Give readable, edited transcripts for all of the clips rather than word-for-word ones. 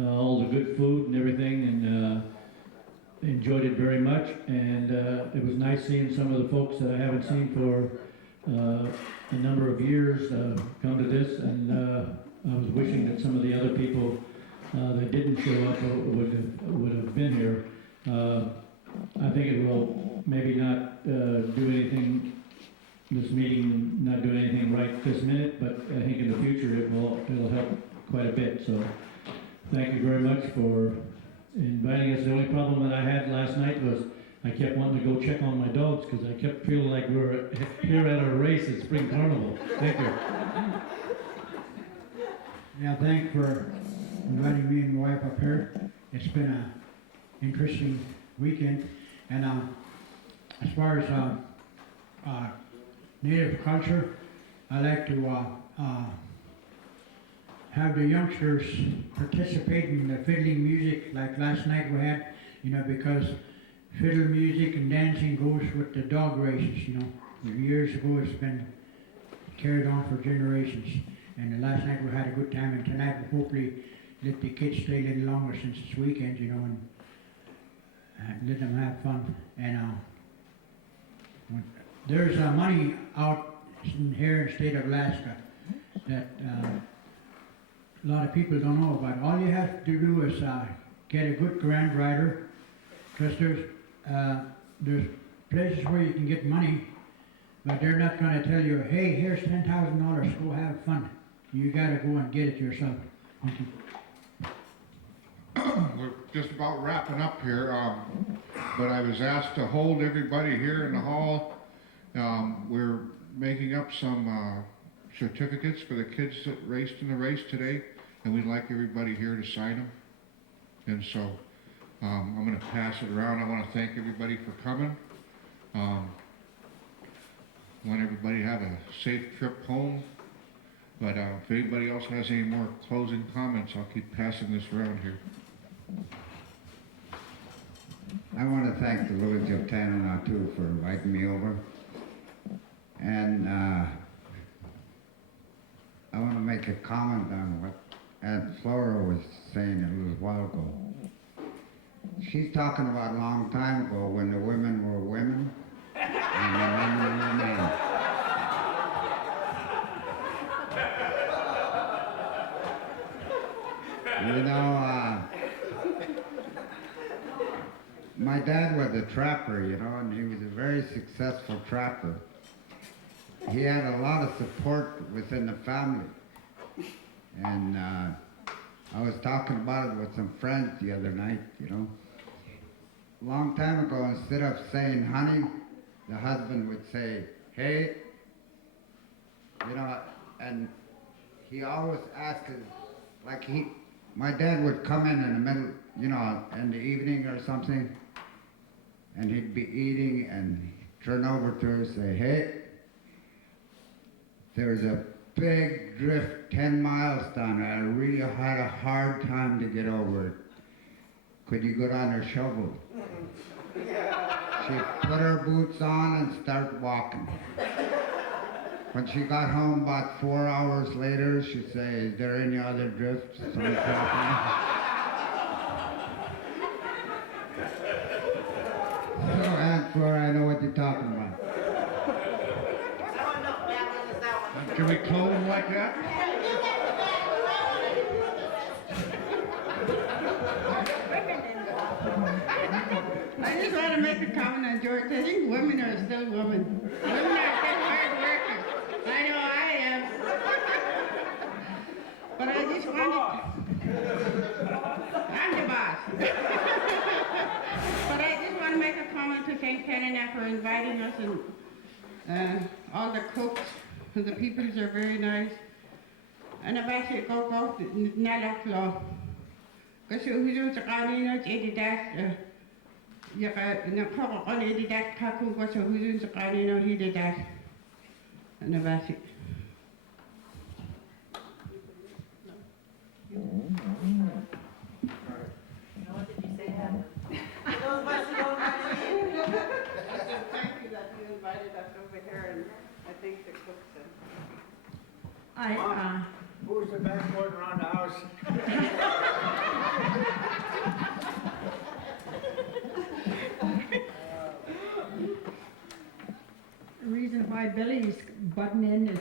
all the good food and everything, and enjoyed it very much. And it was nice seeing some of the folks that I haven't seen for a number of years come to this, and I was wishing that some of the other people that didn't show up would have been here. I think it will maybe not do anything, this meeting not doing anything right this minute, but I think in the future it'll help quite a bit. So thank you very much for inviting us. The only problem that I had last night was I kept wanting to go check on my dogs because I kept feeling like we were here at a race at Spring Carnival. Thank you. Yeah, thanks for inviting me and my wife up here. It's been an interesting weekend. And as far as Native culture, I like to have the youngsters participate in the fiddling music like last night we had, because fiddle music and dancing goes with the dog races, Years ago it's been carried on for generations. And last night we had a good time, and tonight we'll hopefully let the kids stay a little longer since it's weekend, and let them have fun. And there's money out here in the state of Alaska that a lot of people don't know about. All you have to do is get a good grand rider, because there's places where you can get money, but they're not going to tell you, hey, here's $10,000, go have fun. You got to go and get it yourself. Thank you. We're just about wrapping up here, but I was asked to hold everybody here in the hall. We're making up some certificates for the kids that raced in the race today, and we'd like everybody here to sign them. And so I'm going to pass it around. I want to thank everybody for coming. I want everybody to have a safe trip home. But if anybody else has any more closing comments, I'll keep passing this around here. I want to thank the village of Tanana too for inviting me over. And I want to make a comment on what Aunt Flora was saying a little while ago. She's talking about a long time ago when the women were women and the men were men. My dad was a trapper, and he was a very successful trapper. He had a lot of support within the family. And I was talking about it with some friends the other night, A long time ago, instead of saying honey, the husband would say, hey, and he always asked us, my dad would come in the middle, in the evening or something, and he'd be eating and he'd turn over to her and say, hey, there's a big drift 10 miles down there. I really had a hard time to get over it. Could you go down there shovel? She put her boots on and start walking. When she got home about 4 hours later, she'd say, is there any other drifts? Something's happening. So, Aunt Flora, I know what you're talking about. Can we close like that? I just want to make a comment on George. I think women are still women. Women are still hard workers. I know I am. But I just wanted... I'm the boss. But I just want to make a comment to thank Tanana for inviting us, and all the cooks. The peoples are very nice. And I basically go Attla. Kasi uhido sa kanina sa edidas, nakaka on edidas kakung ko sa uhido sa kanina edidas. And I basically. What did you say, Helen? Those of us who don't have any. Thank you that you invited us over here, and I think the cooks and... Who's the best one around the house? button in. And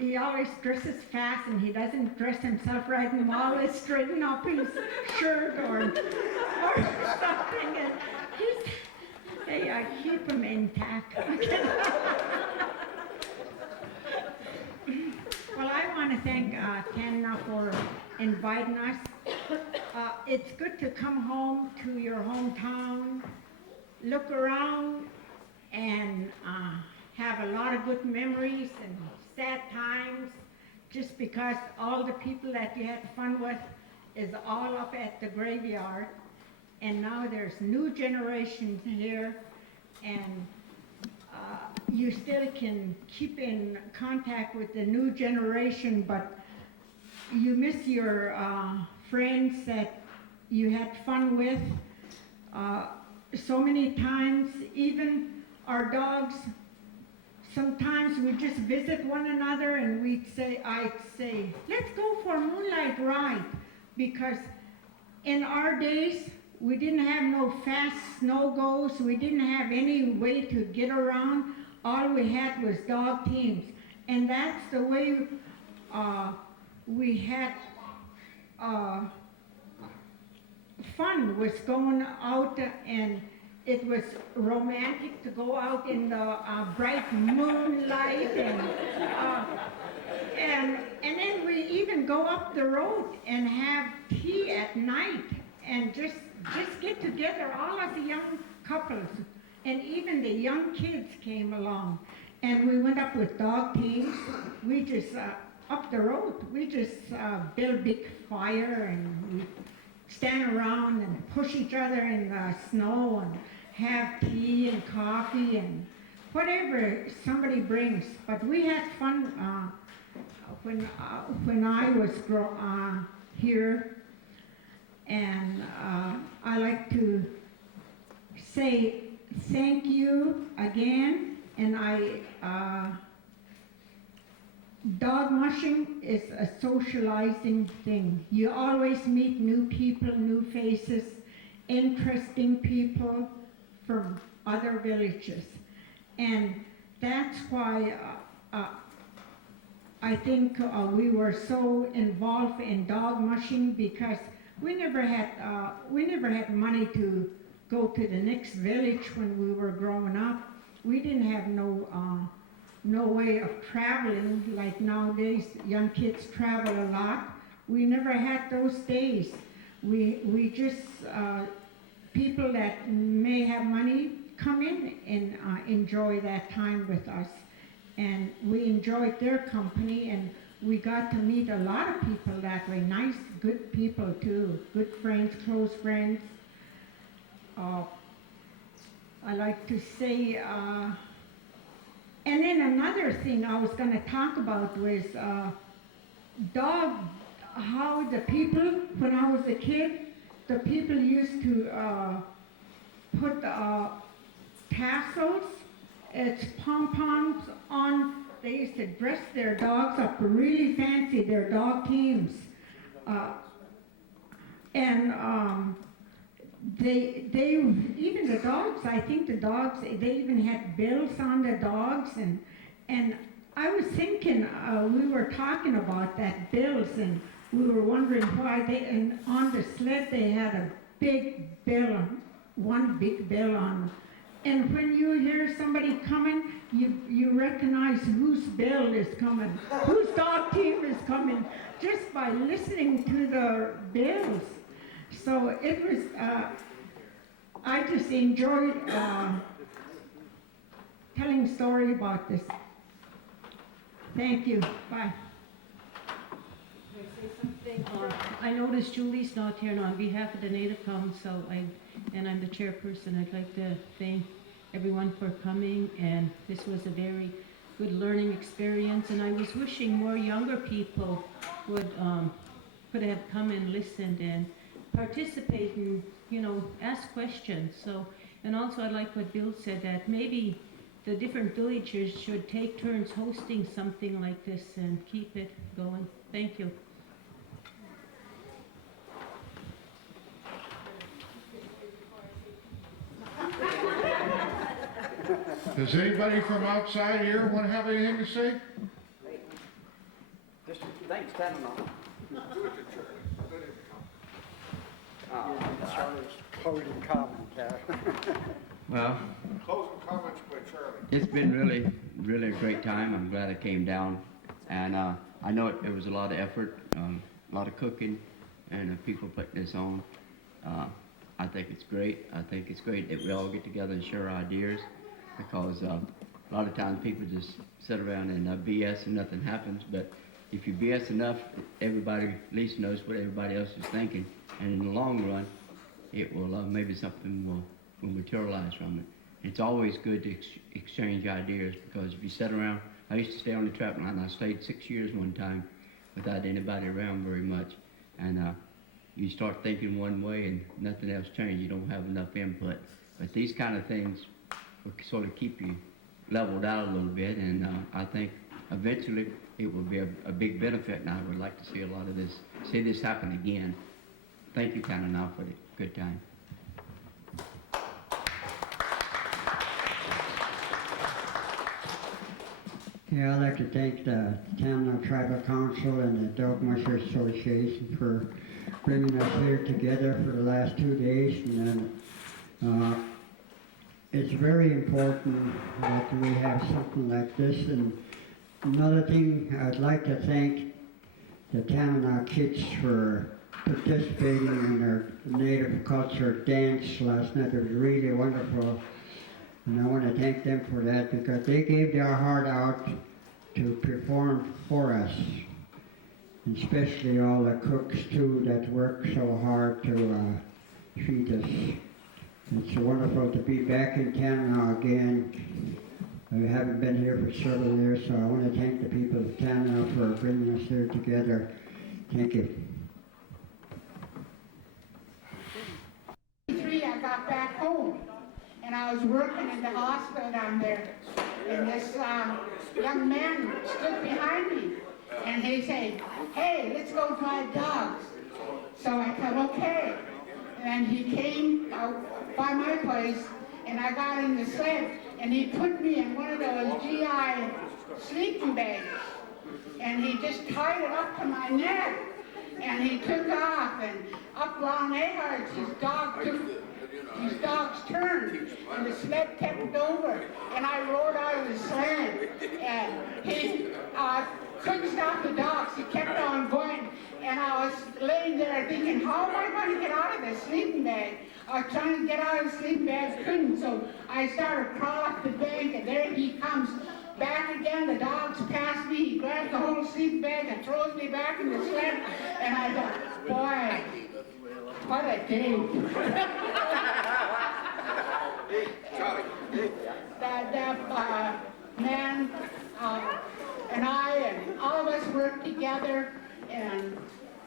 he always dresses fast, and he doesn't dress himself right, and I'm always straightening up his shirt or something. And hey, I keep him intact. Well, I want to thank Tanana for inviting us. It's good to come home to your hometown, look around, and have a lot of good memories and sad times, just because all the people that you had fun with is all up at the graveyard. And now there's new generations here, and you still can keep in contact with the new generation, but you miss your friends that you had fun with. So many times, even our dogs, sometimes we just visit one another and I'd say, let's go for a moonlight ride, because in our days, we didn't have no fast snow goes, we didn't have any way to get around. All we had was dog teams, and that's the way we had fun, was going out, and it was romantic to go out in the bright moonlight, and then we even go up the road and have tea at night and just get together, all of the young couples, and even the young kids came along, and we went up with dog teams. We just up the road, we just build a big fire, and we stand around and push each other in the snow and have tea and coffee and whatever somebody brings. But we had fun when I was here, and I like to say thank you again. And dog mushing is a socializing thing. You always meet new people, new faces, interesting people from other villages. And that's why I think we were so involved in dog mushing, because we never had money to go to the next village when we were growing up. We didn't have no way of traveling like nowadays. Young kids travel a lot. We never had those days. We just, people that may have money come in and enjoy that time with us. And we enjoyed their company, and we got to meet a lot of people that way. Nice, good people too. Good friends, close friends. I like to say, and then another thing I was going to talk about was how the people, when I was a kid, the people used to put tassels, it's pom-poms on. They used to dress their dogs up really fancy, their dog teams. They even the dogs, I think the dogs, they even had bells on the dogs, and I was thinking, we were talking about that bells, and we were wondering why and on the sled they had a big bell, one big bell on. And when you hear somebody coming, you recognize whose bell is coming, whose dog team is coming, just by listening to the bells. So it was, I just enjoyed telling a story about this. Thank you. Bye. Can I say something? I noticed Julie's not here, and on behalf of the Native Council, and I'm the chairperson, I'd like to thank everyone for coming, and this was a very good learning experience, and I was wishing more younger people could have come and listened and participate and, ask questions. So, and also I like what Bill said, that maybe the different villagers should take turns hosting something like this and keep it going. Thank you. Does anybody from outside here want to have anything to say? Just thanks, Tanana. Charlie's closing comment. Well, Closing comments by Charlie. it's been really a great time. I'm glad I came down, and I know it was a lot of effort, a lot of cooking, and people putting this on. I think it's great. I think it's great that we all get together and share ideas, because a lot of times people just sit around and BS and nothing happens. But if you BS enough, everybody at least knows what everybody else is thinking, and in the long run, it will maybe something will materialize from it. It's always good to exchange ideas, because if you sit around, I used to stay on the trap line. I stayed 6 years one time without anybody around very much, and you start thinking one way and nothing else changed. You don't have enough input. But these kind of things will sort of keep you leveled out a little bit, and I think eventually it will be a big benefit, and I would like to see a lot of this, see this happen again. Thank you, Tanana, for the good time. Yeah, I'd like to thank the Tanana Tribal Council and the Dog Mushing Association for bringing us here together for the last 2 days. And then, it's very important that we have something like this. And another thing, I'd like to thank the Tanana kids for participating in their native culture dance last night. It was really wonderful. And I want to thank them for that, because they gave their heart out to perform for us. And especially all the cooks too that work so hard to feed us. It's wonderful to be back in Tanana again. We haven't been here for several years, so I want to thank the people of Tanana for bringing us here together. Thank you. I got back home, and I was working in the hospital down there, and this young man stood behind me, and he said, "Hey, let's go drive dogs." So I said, "Okay." And he came by my place, and I got in the sled, and he put me in one of those GI sleeping bags, and he just tied it up to my neck, and he took off, and up around Erhart, his dog's turned, and the sled tipped over, and I rode out of the sled, and he couldn't stop the dogs. He kept on going, and I was laying there thinking, how am I going to get out of this sleeping bag? I was trying to get out of the sleeping bag, couldn't, so I started to crawl up the bank, and there he comes back again. The dogs pass me, he grabs the whole sleeping bag and throws me back in the sled, and I thought, boy, what a day. that man and I and all of us worked together, and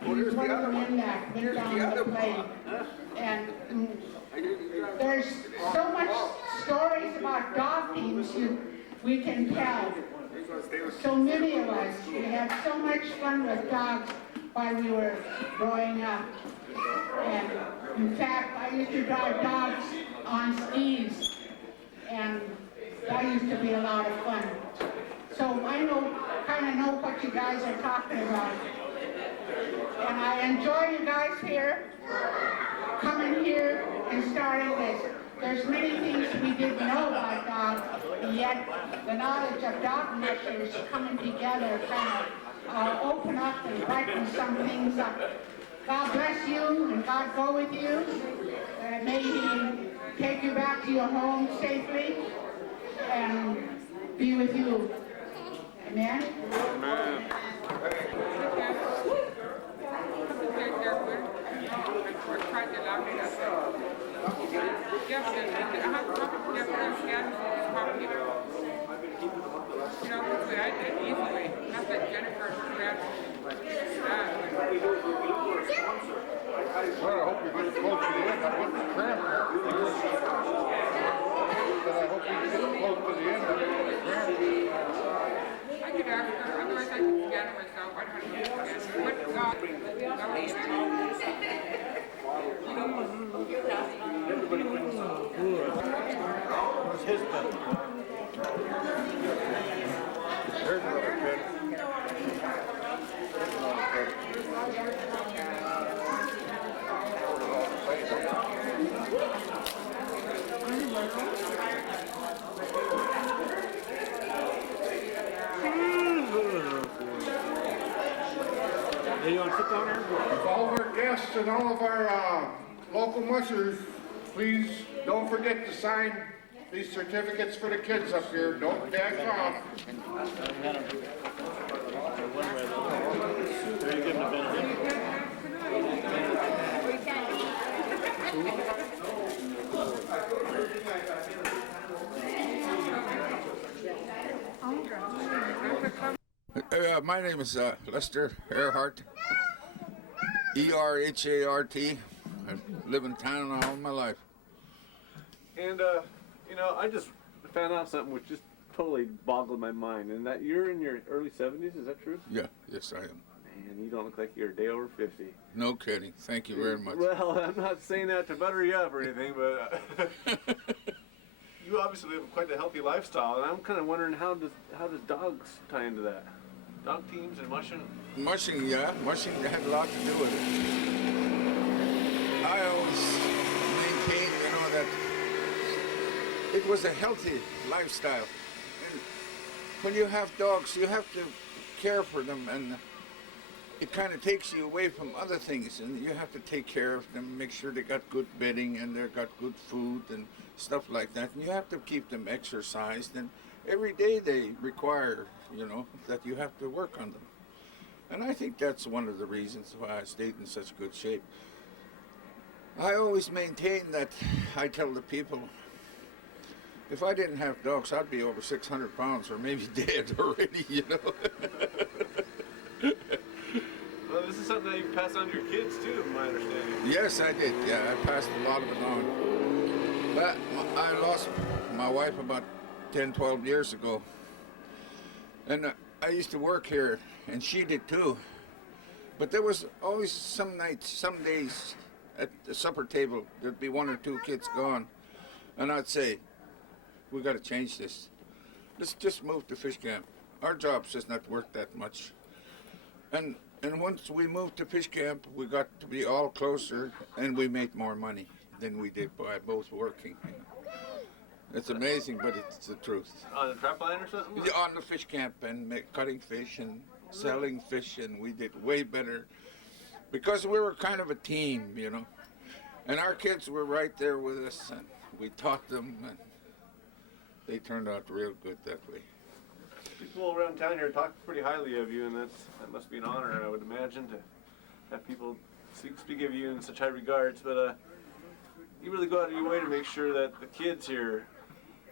he's one of the men that put on the plane. And there's so much stories about dog teams we can tell. So many of us, we had so much fun with dogs while we were growing up. And in fact, I used to drive dogs on skis, and that used to be a lot of fun. So I kind of know what you guys are talking about. And I enjoy you guys here, coming here and starting this. There's many things we didn't know about dogs, and yet the knowledge of dog mushers coming together kind of open up and brighten some things up. God bless you, and God go with you. May He take you back to your home safely and be with you. Amen? Amen. Well, I hope you're getting close to the end. I'm getting cramped. But I hope you get close to the end. I'm getting cramped. I could ask her, otherwise I could scan myself. I don't know. What God? Everybody brings his pen. want to sit down here? If all of our guests and all of our local mushers, please don't forget to sign these certificates for the kids up here. Don't dash off. My name is Lester Erhart, E-R-H-A-R-T. I live in Tanana all my life. And, you know, I just found out something which just totally boggled my mind, and that you're in your early 70s, is that true? Yeah, yes I am. Man, you don't look like you're a day over 50. No kidding. Thank you very much. Well, I'm not saying that to butter you up or anything, but you obviously live quite a healthy lifestyle, and I'm kind of wondering how does dogs tie into that? Dog teams and mushing? Mushing, yeah. Mushing had a lot to do with it. I always maintained, you know, that it was a healthy lifestyle. And when you have dogs, you have to care for them, and it kind of takes you away from other things, and you have to take care of them, make sure they got good bedding and they got good food and stuff like that. And you have to keep them exercised, and every day they require, you know, that you have to work on them. And I think that's one of the reasons why I stayed in such good shape. I always maintain that I tell the people, if I didn't have dogs, I'd be over 600 pounds or maybe dead already, you know. Well, this is something that you pass on to your kids too, from my understanding. Yes, I did. Yeah, I passed a lot of it on. But I lost my wife about 10, 12 years ago. And I used to work here, and she did too. But there was always some nights, some days at the supper table, there'd be one or two kids gone. And I'd say, we got to change this. Let's just move to fish camp. Our job's just not worth that much. And once we moved to fish camp, we got to be all closer, and we made more money than we did by both working. It's amazing, but it's the truth. On the trap line or something? Yeah, on the fish camp and cutting fish and selling fish, and we did way better because we were kind of a team, you know. And our kids were right there with us, and we taught them, and they turned out real good that way. People around town here talk pretty highly of you, and that must be an honor, I would imagine, to have people speak of you in such high regards. But you really go out of your way to make sure that the kids here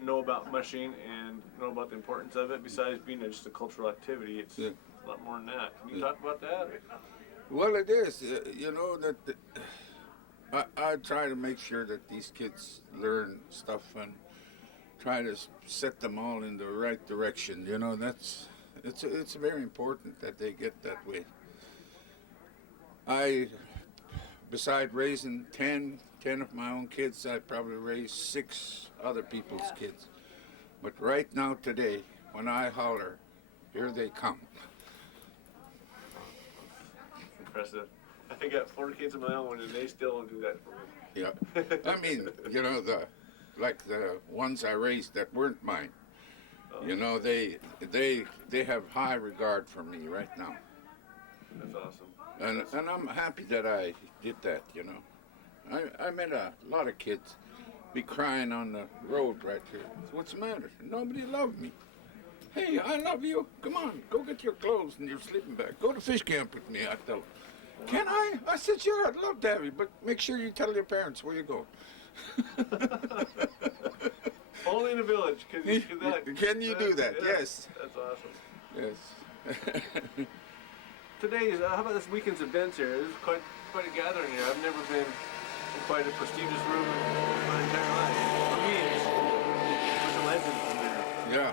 know about mushing and know about the importance of it. Besides being just a cultural activity, it's a lot more than that. Can you talk about that? Well, it is. You know that I try to make sure that these kids learn stuff and try to set them all in the right direction. You know, it's very important that they get that way. Beside raising 10 of my own kids, I probably raised 6 other people's kids. But right now, today, when I holler, here they come. Impressive. I got 4 kids of my own, and they still do that for me. Yeah. I mean, you know, the ones I raised that weren't mine. You know, they have high regard for me right now. That's awesome. And I'm happy that I did that, you know. I met a lot of kids be crying on the road right here. What's the matter? Nobody loved me. Hey, I love you. Come on, go get your clothes and your sleeping bag. Go to fish camp with me, I tell them. Can I? I said, sure, I'd love to have you, but make sure you tell your parents where you go. Only in a village. Can you do that? Yes. That's awesome. Yes. Today's, how about this weekend's events here? This is quite a gathering here. I've never been in quite a prestigious room in my entire life. For me, it's a legend from there. Yeah,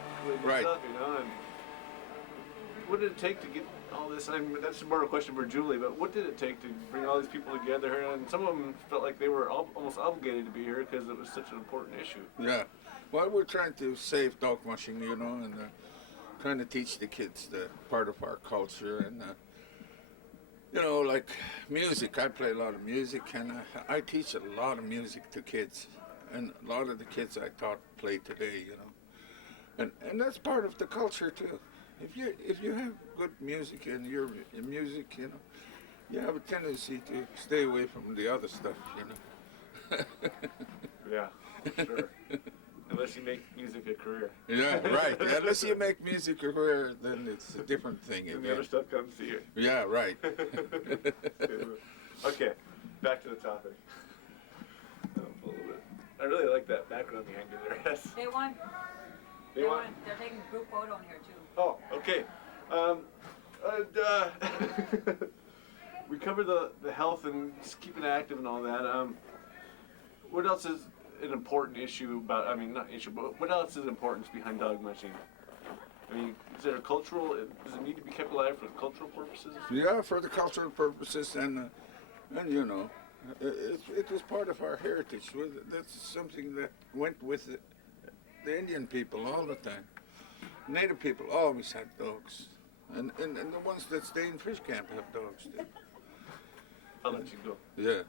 right. Stuff, you know, and what did it take to get all this? I mean, that's more of a question for Julie, but what did it take to bring all these people together here? And some of them felt like they were almost obligated to be here because it was such an important issue. Yeah. Well, we're trying to save dog mushing, you know, and trying to teach the kids the part of our culture and, you know, like music. I play a lot of music, and I teach a lot of music to kids. And a lot of the kids I taught play today, you know. And that's part of the culture, too. If you have good music and your music, you know, you have a tendency to stay away from the other stuff, you know. Yeah, sure. Unless you make music a career. Yeah, right. Unless you make music a career, then it's a different thing And again. the other stuff comes to you. Yeah, right. Okay, back to the topic. A little bit. I really like that background behind you there. Yes. They want, They want? they're taking group photo in here too. Oh, okay. We covered the health and just keeping active and all that. What else is an important issue about, I mean, not issue, but what else is importance behind dog mushing? I mean, is there a cultural, does it need to be kept alive for cultural purposes? Yeah, for the cultural purposes, and you know, it was part of our heritage. That's something that went with the Indian people all the time. Native people always had dogs, and the ones that stay in fish camp have dogs too. I'll let you go. Yeah.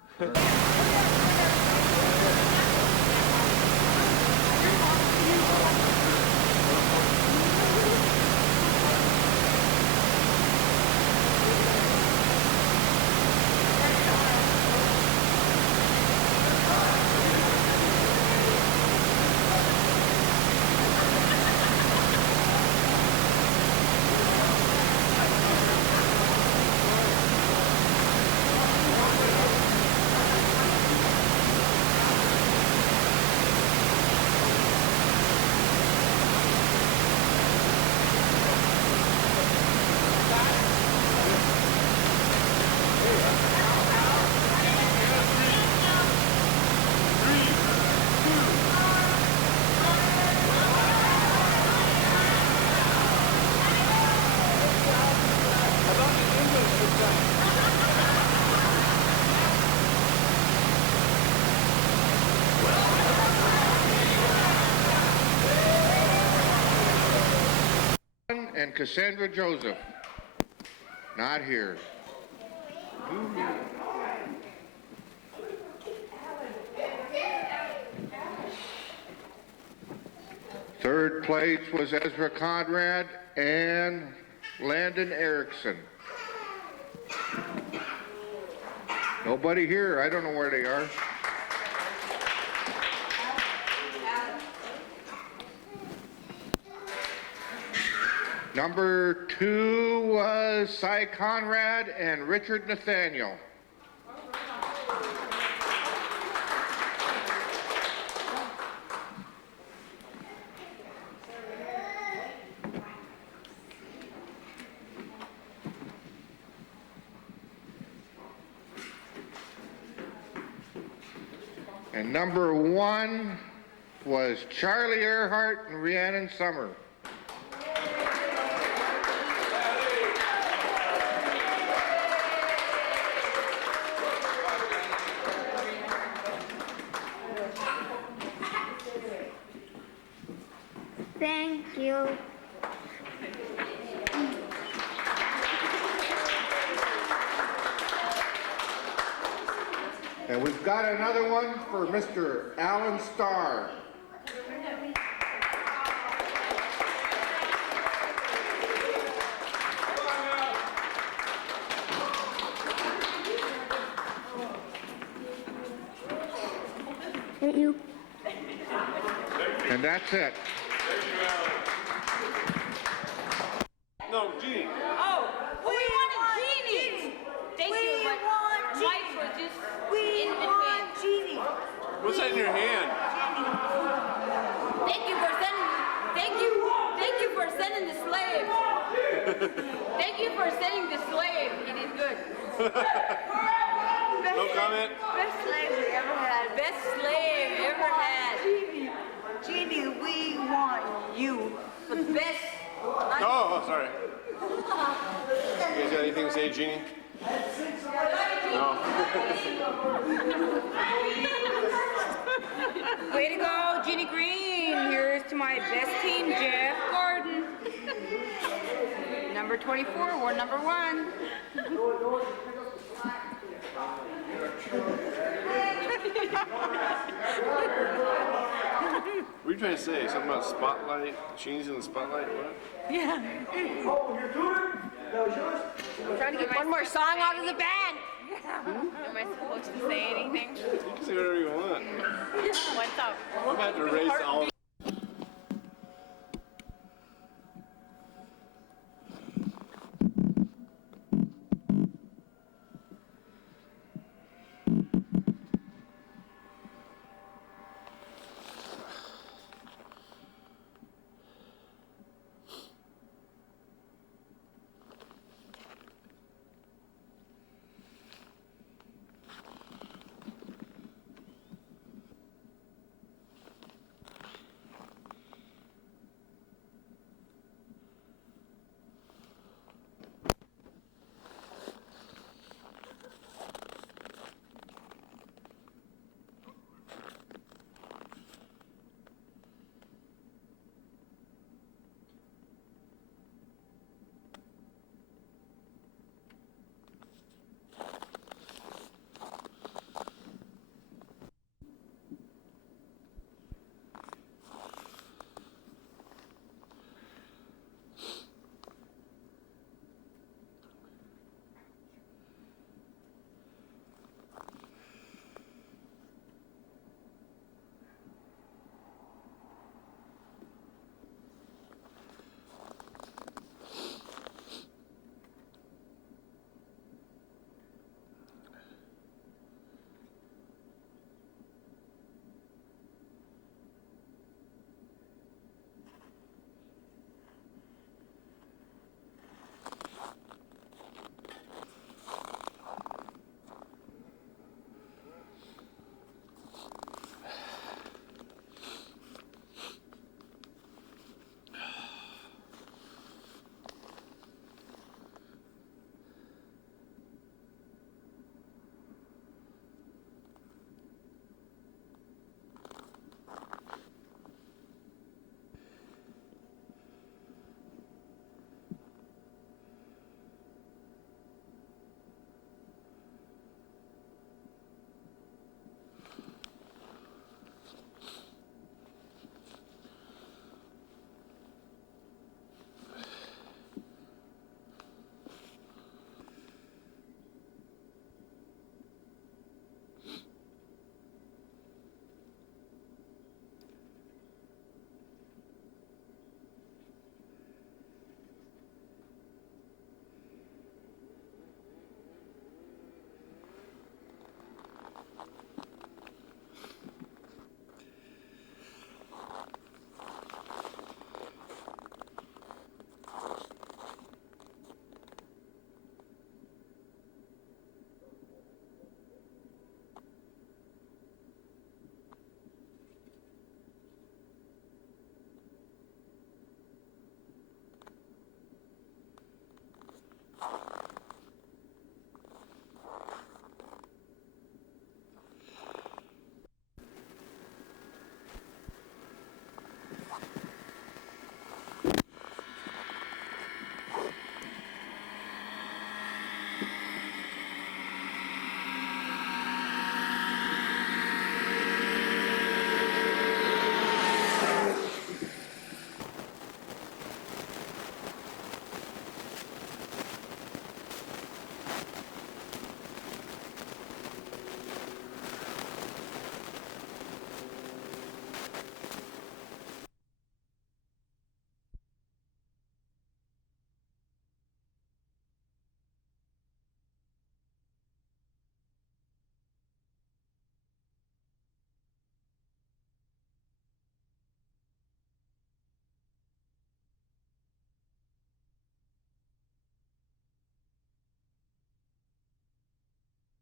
And Cassandra Joseph, not here. Third place was Ezra Conrad and Landon Erickson. Nobody here. I don't know where they are. Number 2 was Cy Conrad and Richard Nathaniel. And number 1 was Charlie Erhart and Rhiannon Summer. Thank you. And we've got another one for Mr. Alan Starr. Thank you. And that's it. No, Jeannie. Oh, we wanted Jeannie. Thank you, but Mike was just in between. Jeannie. What's that in your hand? Thank you for sending the slave. Thank you for sending the slave. He did good. No comment? Best slave we ever had. Best slave ever had. Jeannie, we want you. The best. Oh, sorry. You guys got anything to say, Jeannie? No. Way to go, Jeannie Green. Here's to my best team, Jeff Gordon. Number 24, we're number 1. What are you trying to say? Something about spotlight? Jeannie's in the spotlight? What? Yeah. Trying to get one more song out of the band. Am I supposed to say anything? You can say whatever you want. What's up? I'm about to erase all